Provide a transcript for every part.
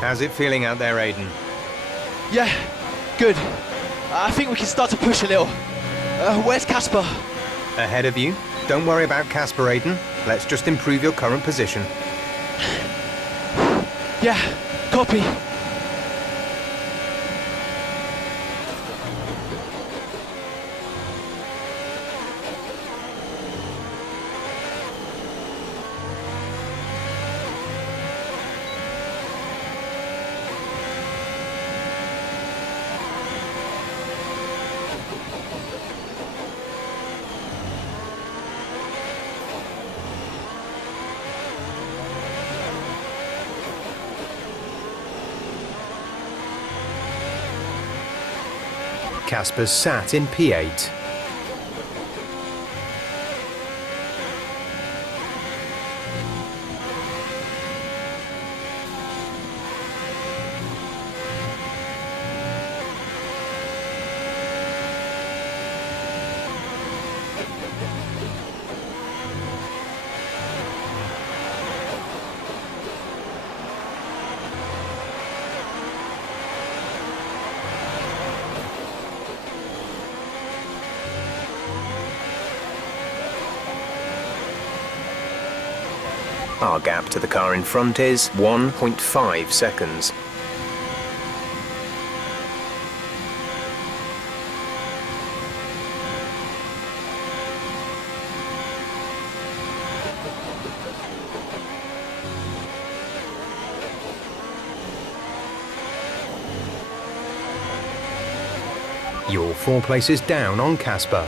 How's it feeling out there, Aiden? Yeah, good. I think we can start to push a little. Where's Casper? Ahead of you? Don't worry about Casper, Aiden. Let's just improve your current position. Yeah, copy. Casper's sat in P8. Our gap to the car in front is 1.5 seconds. You're 4 places down on Casper.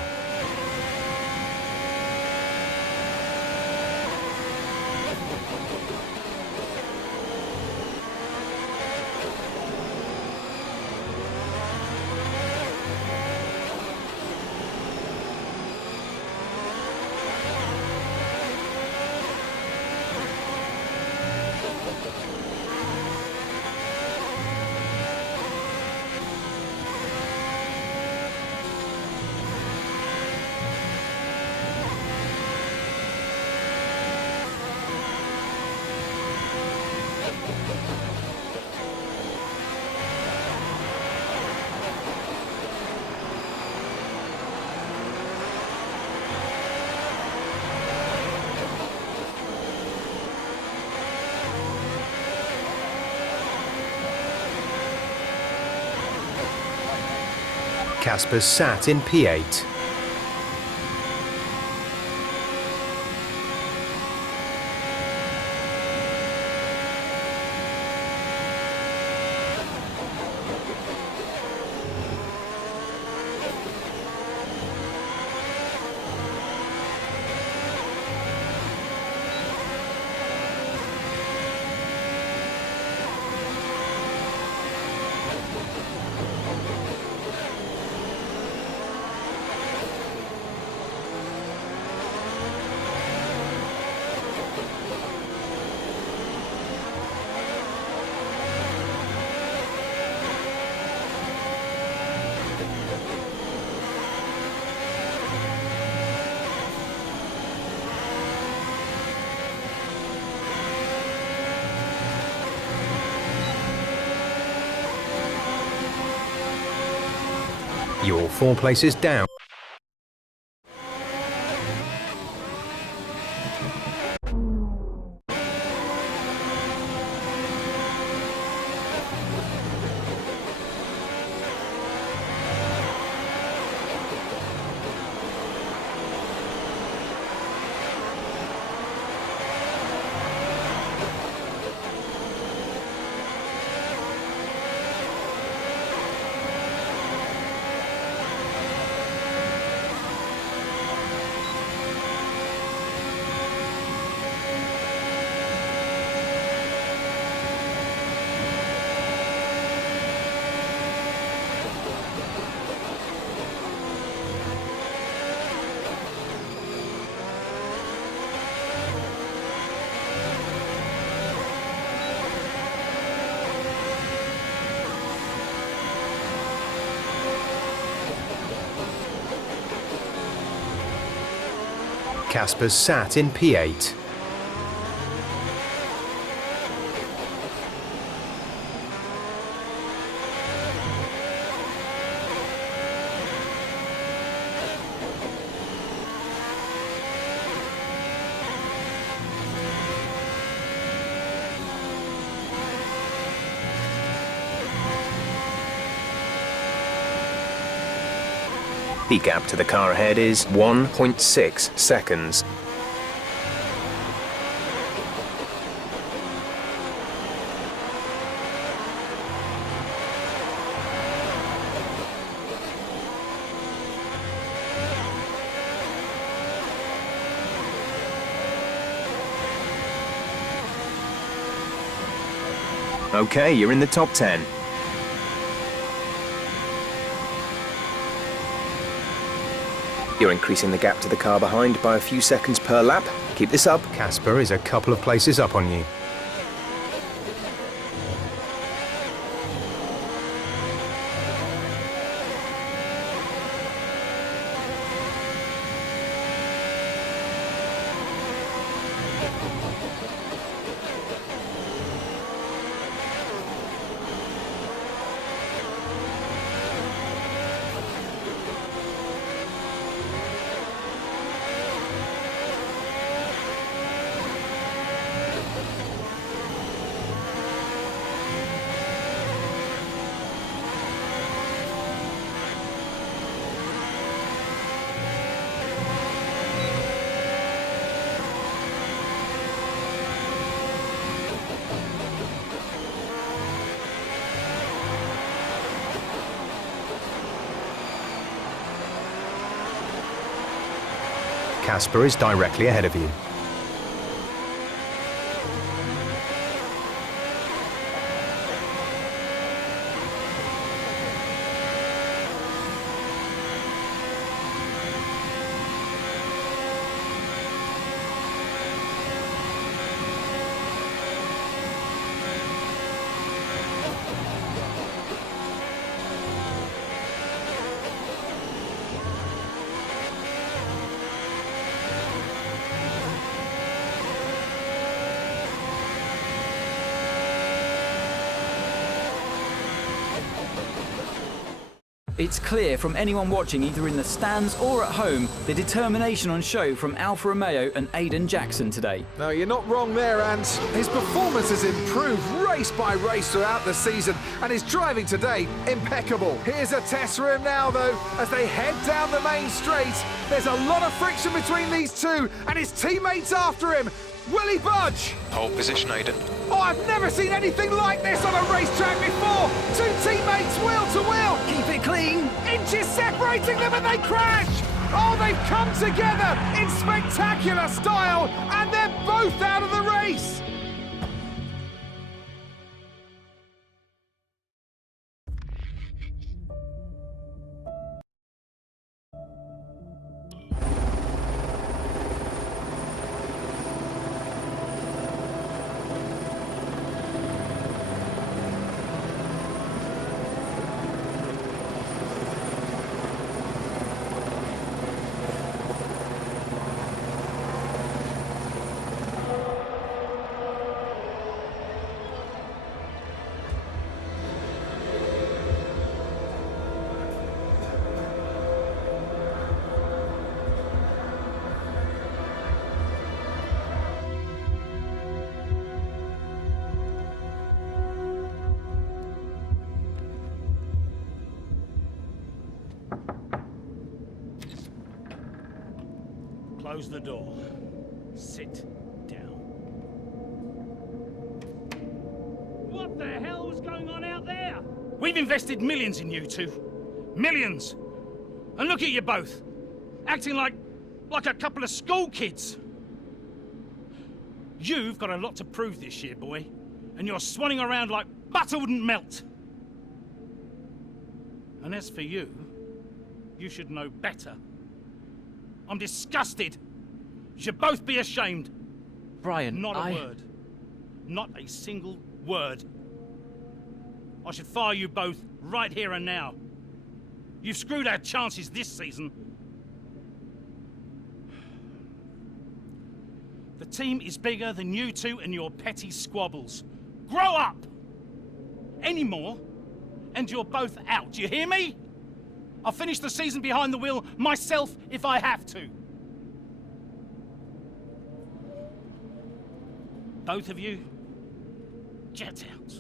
Casper's sat in P8. You're 4 places down. Casper's sat in P8. The gap to the car ahead is 1.6 seconds. Okay, you're in the top 10. You're increasing the gap to the car behind by a few seconds per lap. Keep this up. Casper is a couple of places up on you. Casper is directly ahead of you. It's clear from anyone watching either in the stands or at home the determination on show from Alfa Romeo and Aiden Jackson today. No, you're not wrong there, and his performance has improved race by race throughout the season, and his driving today, impeccable. Here's a test for him now, though, as they head down the main straight. There's a lot of friction between these two, and his teammates after him. Will he budge? Hold position, Aiden. Oh, I've never seen anything like this on a racetrack before. Two teammates wheel to wheel. Keep it clean. Inches separating them and they crash. Oh, they've come together in spectacular style and they're both out of the race. Close the door. Sit down. What the hell was going on out there? We've invested millions in you two. Millions. And look at you both. Acting like a couple of school kids. You've got a lot to prove this year, boy. And you're swanning around like butter wouldn't melt. And as for you, you should know better. I'm disgusted. You should both be ashamed. Brian, Not a word. Not a single word. I should fire you both right here and now. You've screwed our chances this season. The team is bigger than you two and your petty squabbles. Grow up! Any more, and you're both out. You hear me? I'll finish the season behind the wheel myself if I have to. Both of you, get out.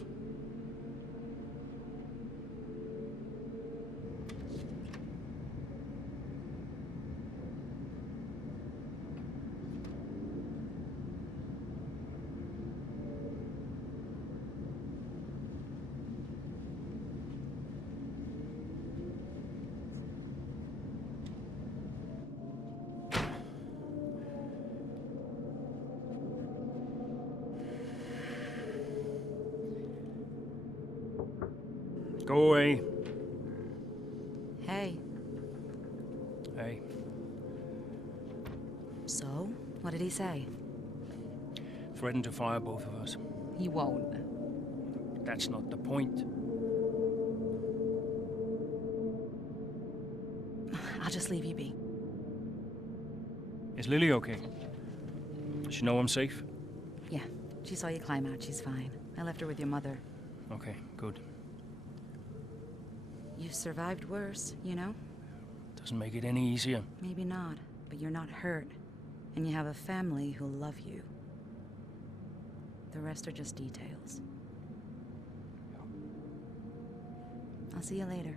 Go away. Hey, Hey. so? What did he say? Threatened to fire both of us. He won't. That's not the point. I'll just leave you be. Is Lily okay? Does she know I'm safe? Yeah, she saw you climb out. She's fine. I left her with your mother. Okay, good. You've survived worse, you know? Doesn't make it any easier. Maybe not, but you're not hurt. And you have a family who'll love you. The rest are just details. I'll see you later.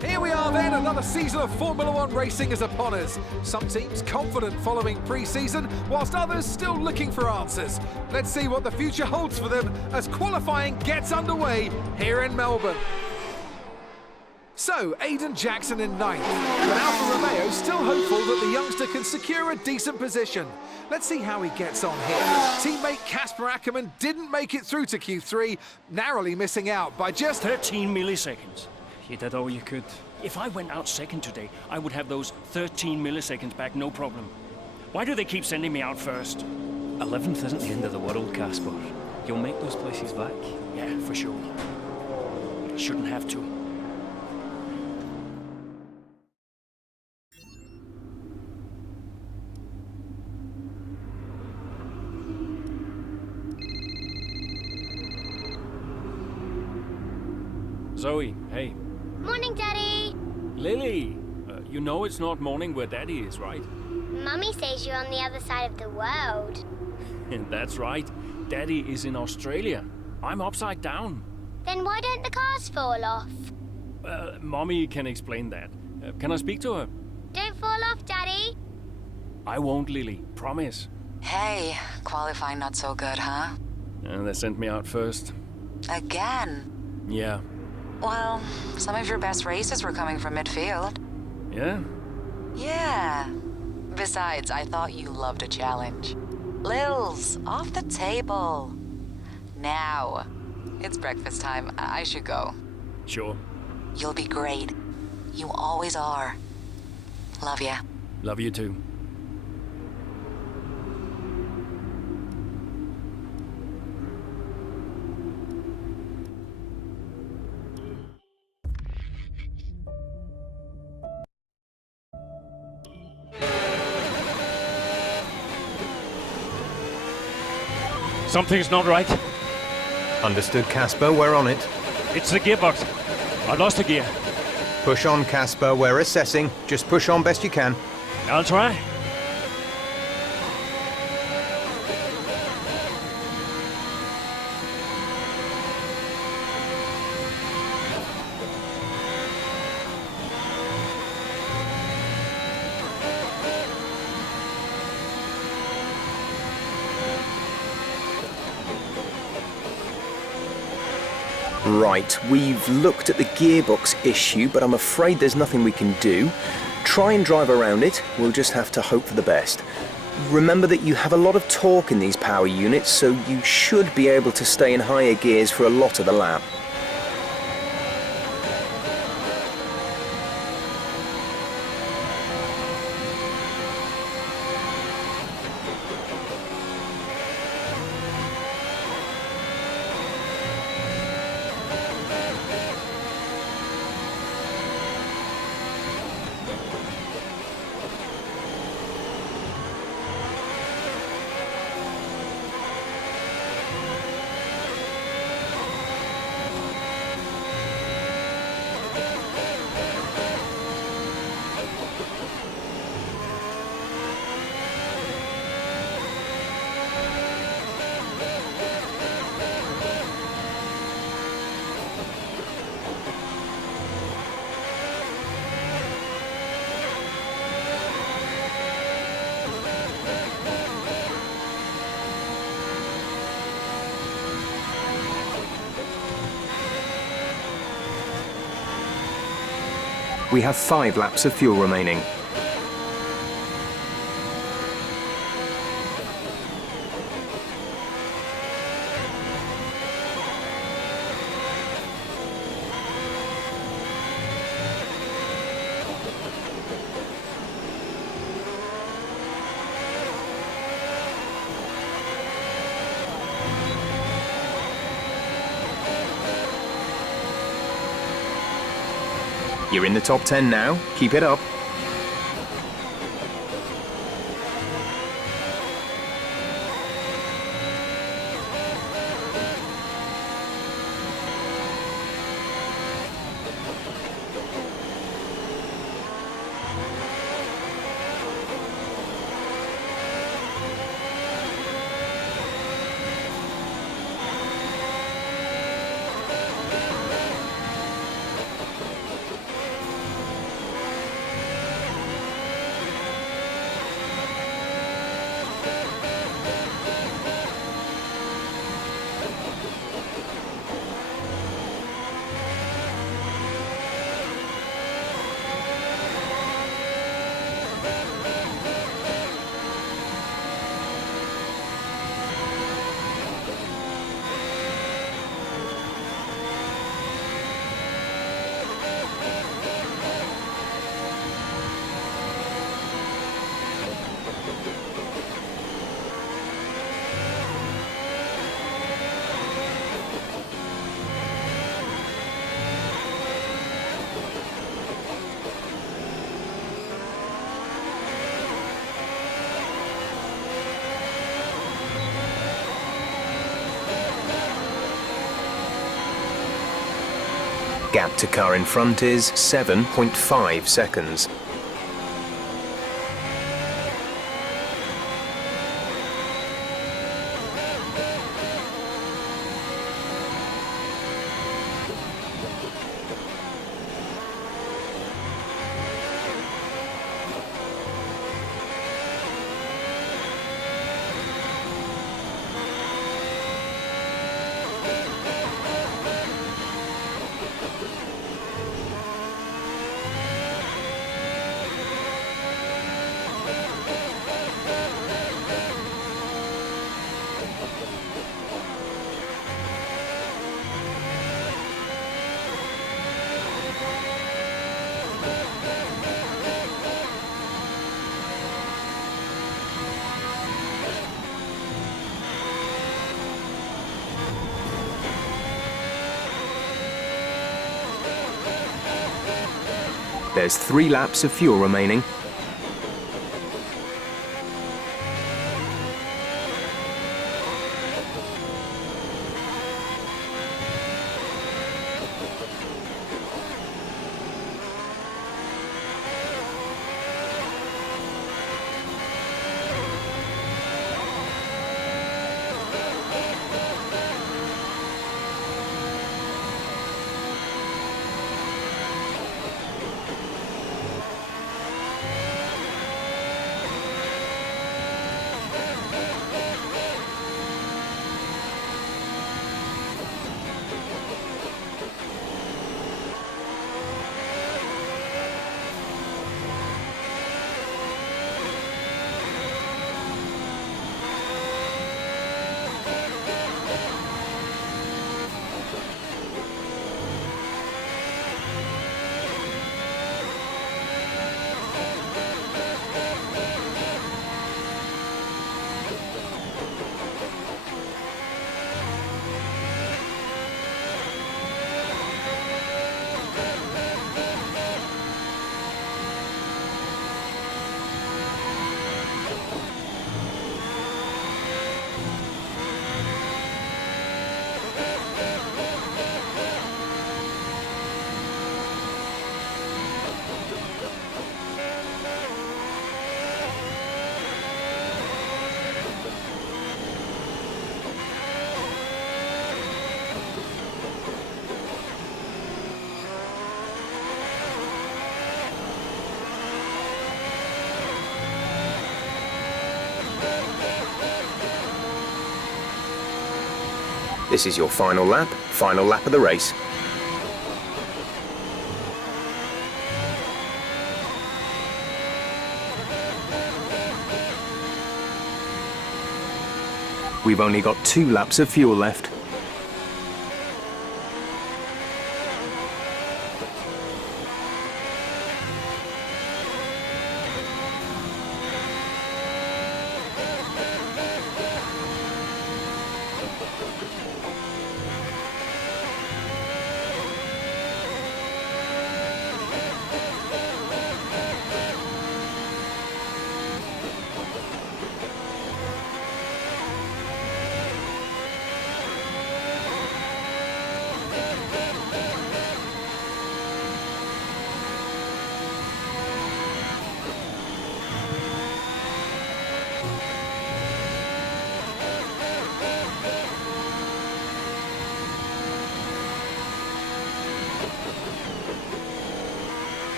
Here we are then, another season of Formula One racing is upon us. Some teams confident following pre-season, whilst others still looking for answers. Let's see what the future holds for them as qualifying gets underway here in Melbourne. So, Aiden Jackson in ninth, but Alfa Romeo still hopeful that the youngster can secure a decent position. Let's see how he gets on here. Teammate Casper Ackerman didn't make it through to Q3, narrowly missing out by just 13 milliseconds. You did all you could. If I went out second today, I would have those 13 milliseconds back, no problem. Why do they keep sending me out first? 11th isn't the end of the world, Casper. You'll make those places back. Yeah, for sure. Shouldn't have to. Zoe, hey. Morning, Daddy. Lily, you know it's not morning where Daddy is, right? Mummy says you're on the other side of the world. That's right. Daddy is in Australia. I'm upside down. Then why don't the cars fall off? Mommy can explain that. Can I speak to her? Don't fall off, Daddy. I won't, Lily. Promise. Hey, qualifying not so good, huh? They sent me out first. Again? Yeah. Well, some of your best races were coming from midfield. Yeah? Yeah. Besides, I thought you loved a challenge. Lils, off the table. Now. It's breakfast time. I should go. Sure. You'll be great. You always are. Love ya. Love you too. Something's not right. Understood, Casper. We're on it. It's the gearbox. I lost a gear. Push on, Casper. We're assessing. Just push on best you can. I'll try. Right, we've looked at the gearbox issue, but I'm afraid there's nothing we can do. Try and drive around it, we'll just have to hope for the best. Remember that you have a lot of torque in these power units, so you should be able to stay in higher gears for a lot of the lap. We have 5 laps of fuel remaining. You're in the top 10 now. Keep it up. Gap to car in front is 7.5 seconds. There's 3 laps of fuel remaining. This is your final lap of the race. We've only got 2 laps of fuel left.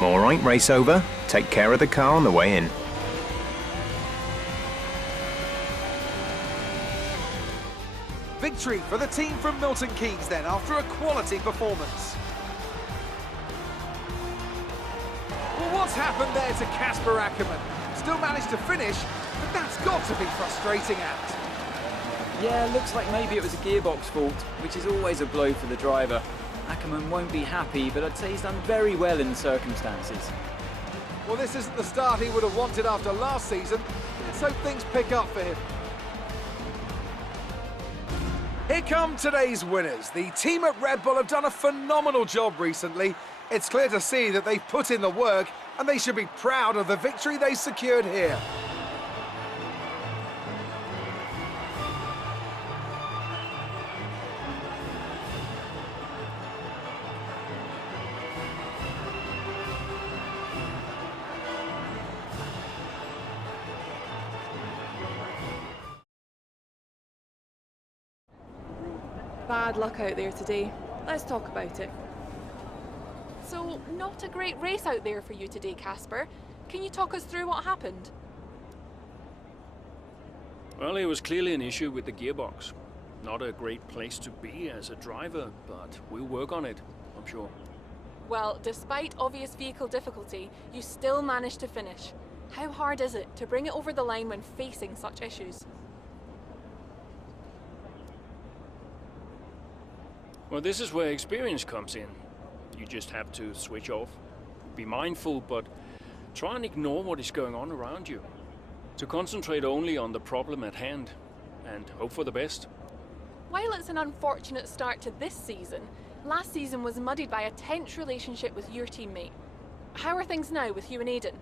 All right, race over. Take care of the car on the way in. Victory for the team from Milton Keynes then, after a quality performance. Well, what's happened there to Casper Ackermann? Still managed to finish, but that's got to be frustrating out. Yeah, looks like maybe it was a gearbox fault, which is always a blow for the driver. Ackermann won't be happy, but I'd say he's done very well in the circumstances. Well, this isn't the start he would have wanted after last season. Let's hope things pick up for him. Here come today's winners. The team at Red Bull have done a phenomenal job recently. It's clear to see that they've put in the work, and they should be proud of the victory they secured here. Bad luck out there today. Let's talk about it. So, not a great race out there for you today, Casper. Can you talk us through what happened? Well, it was clearly an issue with the gearbox. Not a great place to be as a driver, but we'll work on it, I'm sure. Well, despite obvious vehicle difficulty, you still managed to finish. How hard is it to bring it over the line when facing such issues? Well, this is where experience comes in. You just have to switch off. Be mindful, but try and ignore what is going on around you. To concentrate only on the problem at hand, and hope for the best. While it's an unfortunate start to this season, last season was muddied by a tense relationship with your teammate. How are things now with you and Aidan?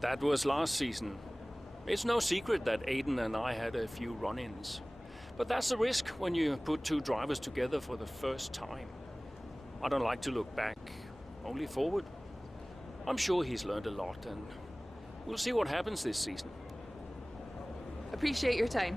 That was last season. It's no secret that Aidan and I had a few run-ins. But that's the risk when you put 2 drivers together for the first time. I don't like to look back, only forward. I'm sure he's learned a lot, and we'll see what happens this season. Appreciate your time.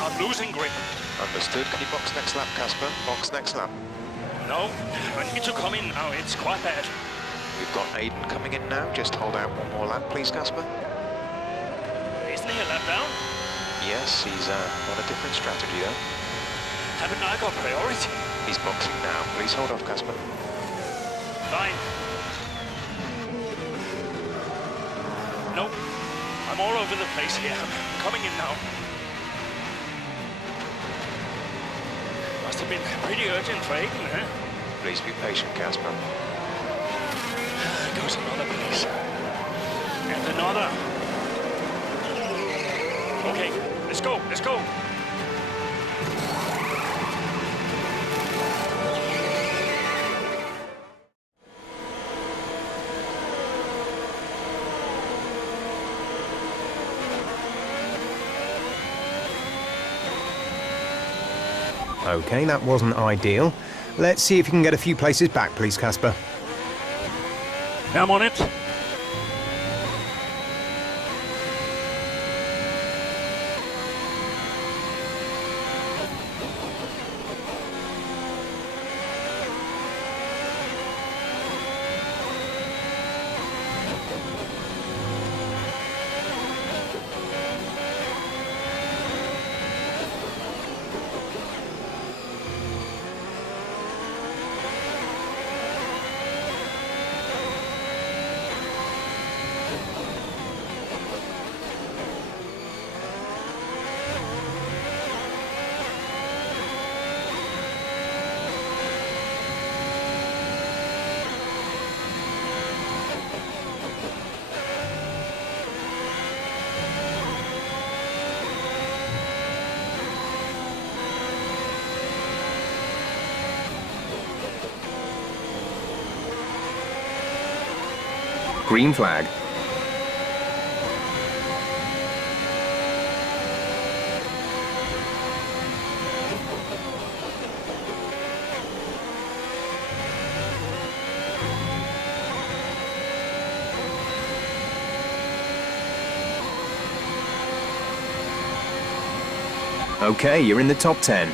I'm losing grip. Understood. Can you box next lap, Casper? Box next lap. No, I need to come in now. It's quite bad. We've got Aiden coming in now. Just hold out one more lap, please, Casper. Isn't he a lap down? Yes, he's on a different strategy, though. Haven't I got priority? He's boxing now. Please hold off, Casper. Fine. Nope. I'm all over the place here. I'm coming in now. Must have been pretty urgent for Aiden, huh? Please be patient, Casper. Goes another place. And another. Okay, let's go, let's go. Okay, that wasn't ideal. Let's see if you can get a few places back, please, Casper. I'm on it. Green flag. Okay, you're in the top 10.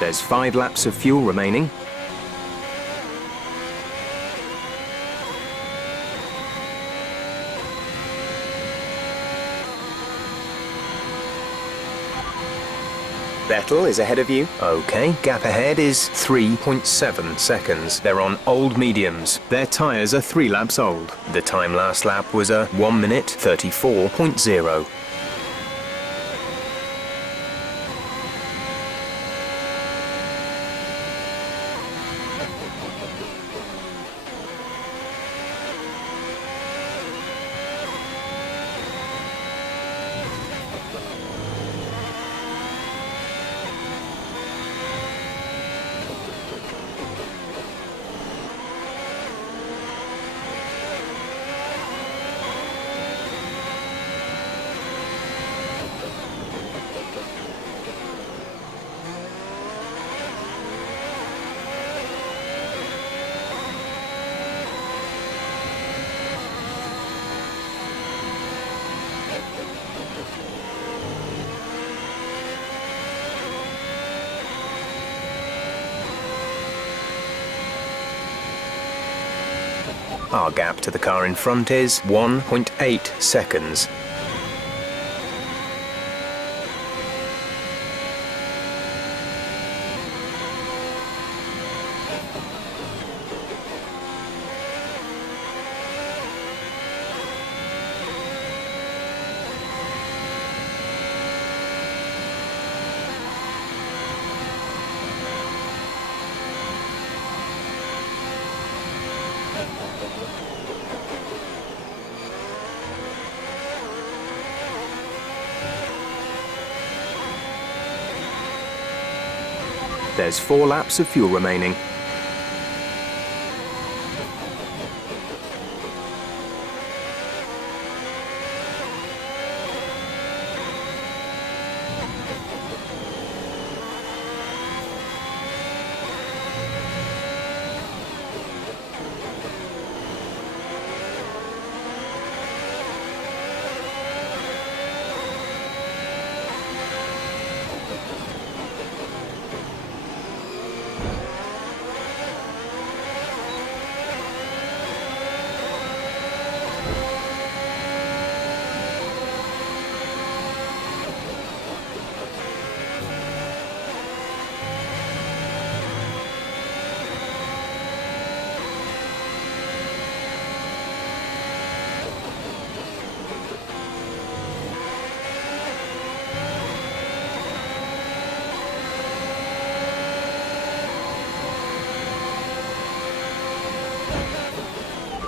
There's 5 laps of fuel remaining. Vettel is ahead of you. Okay, gap ahead is 3.7 seconds. They're on old mediums. Their tyres are 3 laps old. The time last lap was a 1 minute 34.0. Our gap to the car in front is 1.8 seconds. There's 4 laps of fuel remaining.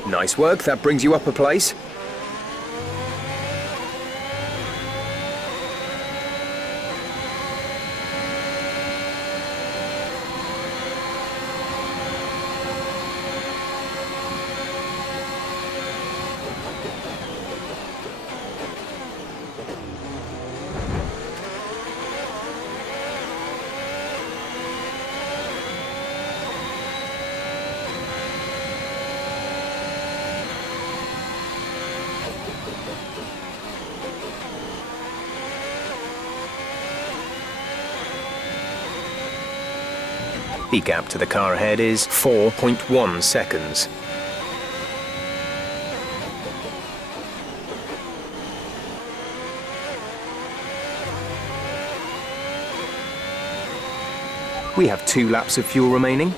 Nice work, that brings you up a place. The gap to the car ahead is 4.1 seconds. We have 2 laps of fuel remaining.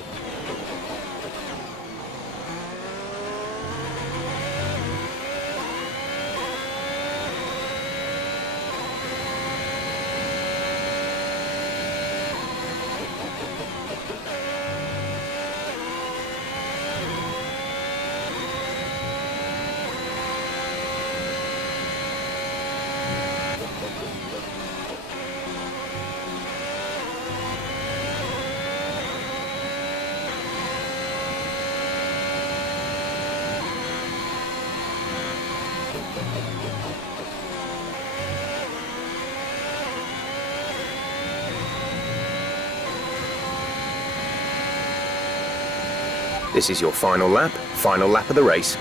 This is your final lap of the race.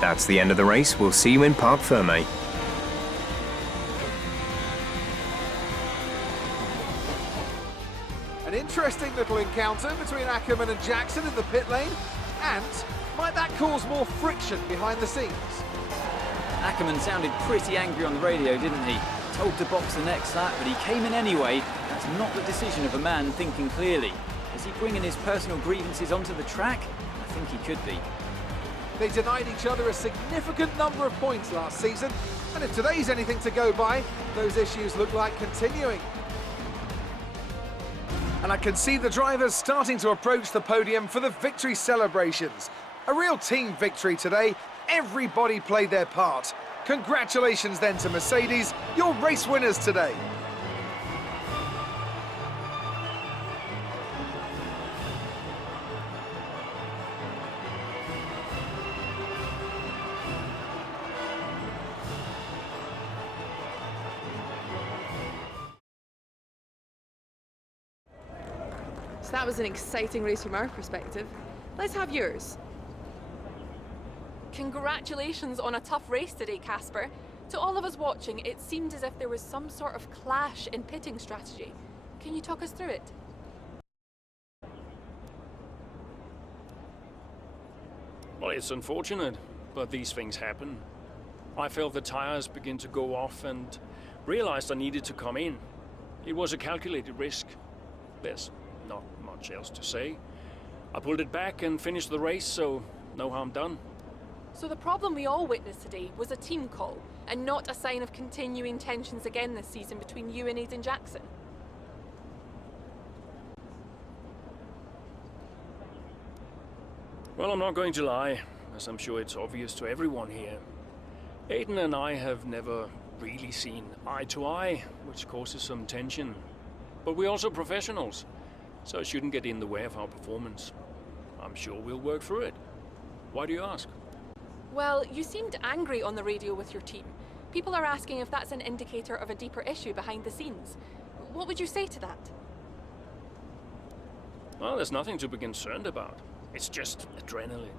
That's the end of the race. We'll see you in Parc Fermé. An interesting little encounter between Ackerman and Jackson in the pit lane, and might that cause more friction behind the scenes? Ackerman sounded pretty angry on the radio, didn't he? Told to box the next lap, but he came in anyway. That's not the decision of a man thinking clearly. Is he bringing his personal grievances onto the track? I think he could be. They denied each other a significant number of points last season, and if today's anything to go by, those issues look like continuing. And I can see the drivers starting to approach the podium for the victory celebrations. A real team victory today. Everybody played their part. Congratulations then to Mercedes, your race winners today. So that was an exciting race from our perspective. Let's have yours. Congratulations on a tough race today, Casper. To all of us watching, it seemed as if there was some sort of clash in pitting strategy. Can you talk us through it? Well, it's unfortunate, but these things happen. I felt the tires begin to go off and realized I needed to come in. It was a calculated risk. There's not much else to say. I pulled it back and finished the race, so no harm done. So the problem we all witnessed today was a team call, and not a sign of continuing tensions again this season between you and Aiden Jackson. Well, I'm not going to lie, as I'm sure it's obvious to everyone here. Aiden and I have never really seen eye to eye, which causes some tension. But we're also professionals, so it shouldn't get in the way of our performance. I'm sure we'll work through it. Why do you ask? Well, you seemed angry on the radio with your team. People are asking if that's an indicator of a deeper issue behind the scenes. What would you say to that? Well, there's nothing to be concerned about. It's just adrenaline.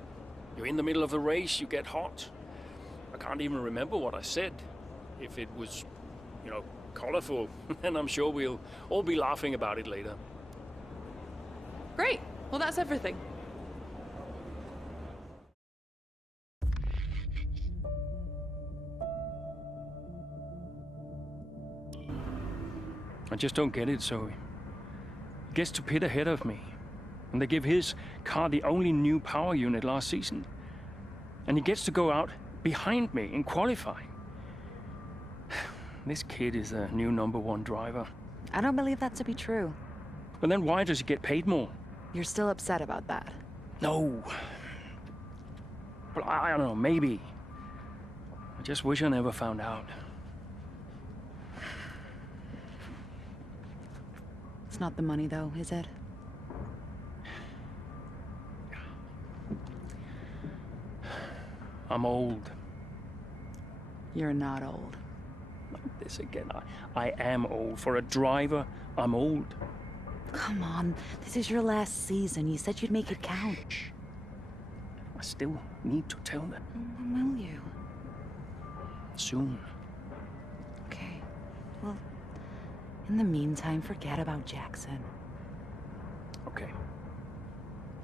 You're in the middle of a race, you get hot. I can't even remember what I said. If it was, colorful, then I'm sure we'll all be laughing about it later. Great. Well, that's everything. I just don't get it, Zoe. He gets to pit ahead of me, and they give his car the only new power unit last season. And he gets to go out behind me in qualifying. This kid is the new #1 driver. I don't believe that to be true. But then why does he get paid more? You're still upset about that? No. But I don't know, maybe. I just wish I never found out. It's not the money, though, is it? I'm old. You're not old. Not this again. I am old. For a driver, I'm old. Come on, this is your last season. You said you'd make it count. I still need to tell them. When will you? Soon. Okay. Well, in the meantime, forget about Jackson. Okay.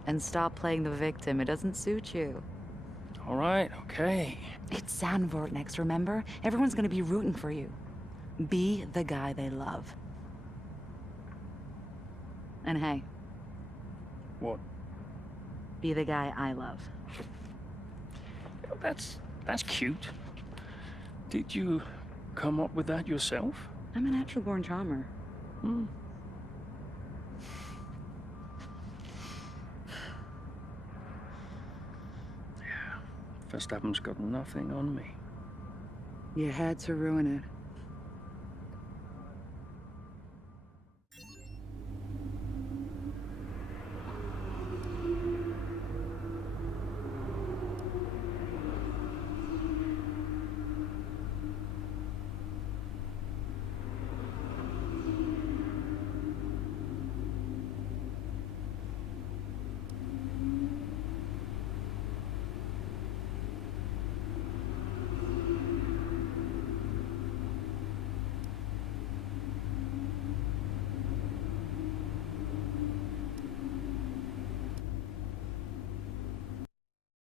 And stop playing the victim. It doesn't suit you. All right, okay. It's Zandvoort next, remember? Everyone's gonna be rooting for you. Be the guy they love. And hey. What? Be the guy I love. That's cute. Did you come up with that yourself? I'm a natural-born charmer. Hmm. Yeah. Verstappen's got nothing on me. You had to ruin it.